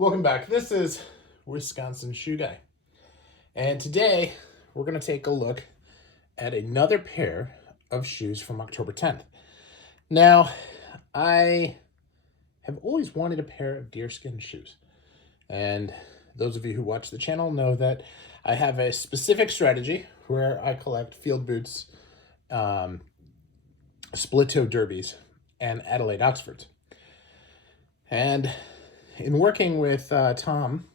Welcome back. This is Wisconsin Shoe Guy. And today we're going to take a look at another pair of shoes from October 10th. Now, I have always wanted a pair of deerskin shoes. And those of you who watch the channel know that I have a specific strategy where I collect field boots, split-toe derbies, and Adelaide Oxfords. And in working with Tom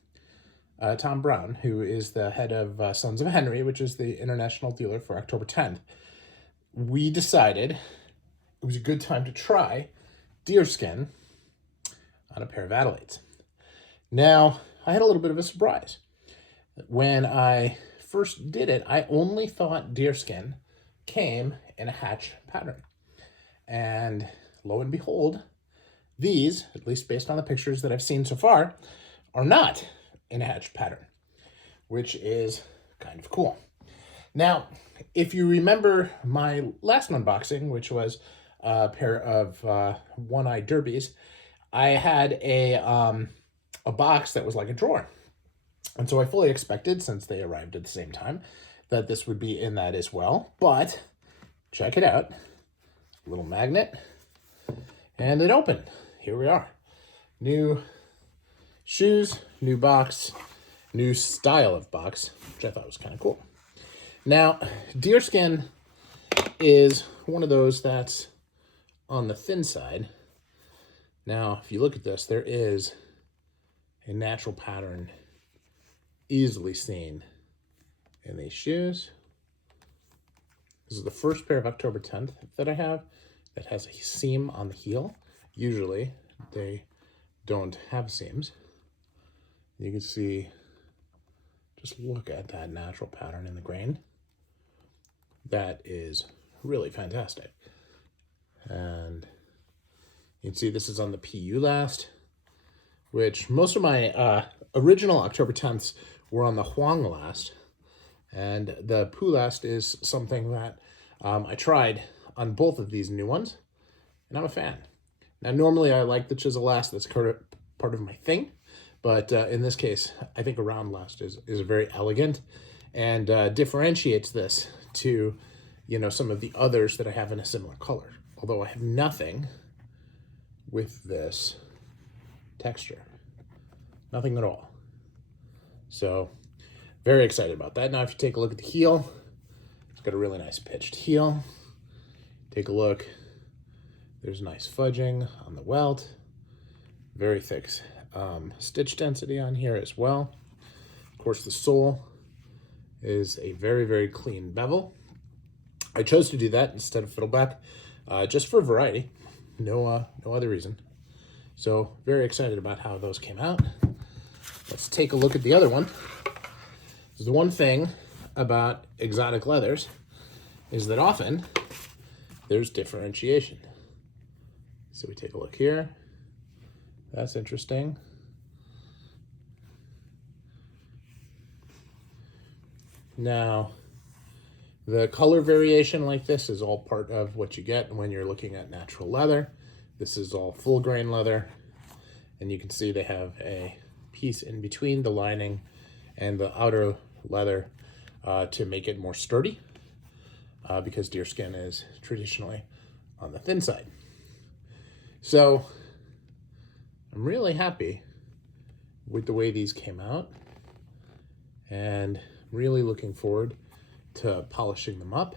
Brown, who is the head of Sons of Henry, which is the international dealer for October 10th, we decided it was a good time to try deerskin on a pair of Adelaides. Now, I had a little bit of a surprise. When I first did it, I only thought deerskin came in a hatch pattern. And lo and behold, these, at least based on the pictures that I've seen so far, are not in a hatch pattern, which is kind of cool. Now, if you remember my last unboxing, which was a pair of One-Eye Derbies, I had a box that was like a drawer. And so I fully expected, since they arrived at the same time, that this would be in that as well. But check it out. A little magnet. And it opened. Here we are. New shoes, new box, new style of box, which I thought was kind of cool. Now, deerskin is one of those that's on the thin side. Now, if you look at this, there is a natural pattern easily seen in these shoes. This is the first pair of October 10th that I have that has a seam on the heel. Usually they don't have seams. You can see, just look at that natural pattern in the grain. That is really fantastic. And you can see this is on the PU last, which most of my original October 10ths were on the Huang last. And the Pu last is something that I tried on both of these new ones, and I'm a fan. Now, normally I like the chisel last. That's part of my thing. But in this case, I think a round last is very elegant and differentiates this to, some of the others that I have in a similar color. Although I have nothing with this texture. Nothing at all. So, very excited about that. Now, if you take a look at the heel, it's got a really nice pitched heel. Take a look. There's nice fudging on the welt. Very thick stitch density on here as well. Of course, the sole is a very, very clean bevel. I chose to do that instead of fiddleback, just for variety. No other reason. So, very excited about how those came out. Let's take a look at the other one. The one thing about exotic leathers is that often there's differentiation. So we take a look here. That's interesting. Now, the color variation like this is all part of what you get when you're looking at natural leather. This is all full grain leather. And you can see they have a piece in between the lining and the outer leather to make it more sturdy, because deerskin is traditionally on the thin side. So I'm really happy with the way these came out, and really looking forward to polishing them up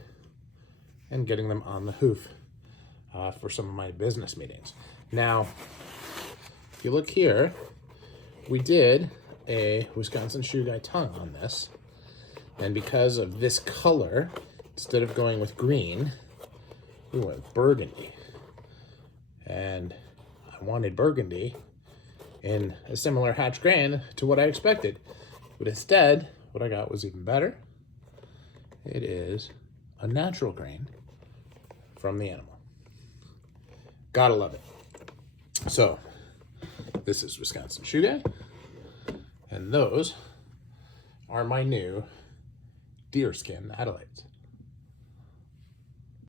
and getting them on the hoof for some of my business meetings. Now, if you look here, we did a Wisconsin Shoe Guy tongue on this, and because of this color, instead of going with green, we went with burgundy. And I wanted burgundy in a similar hatch grain to what I expected. But instead, what I got was even better. It is a natural grain from the animal. Gotta love it. So, this is Wisconsin Shoe Guy. And those are my new deerskin Adelaides.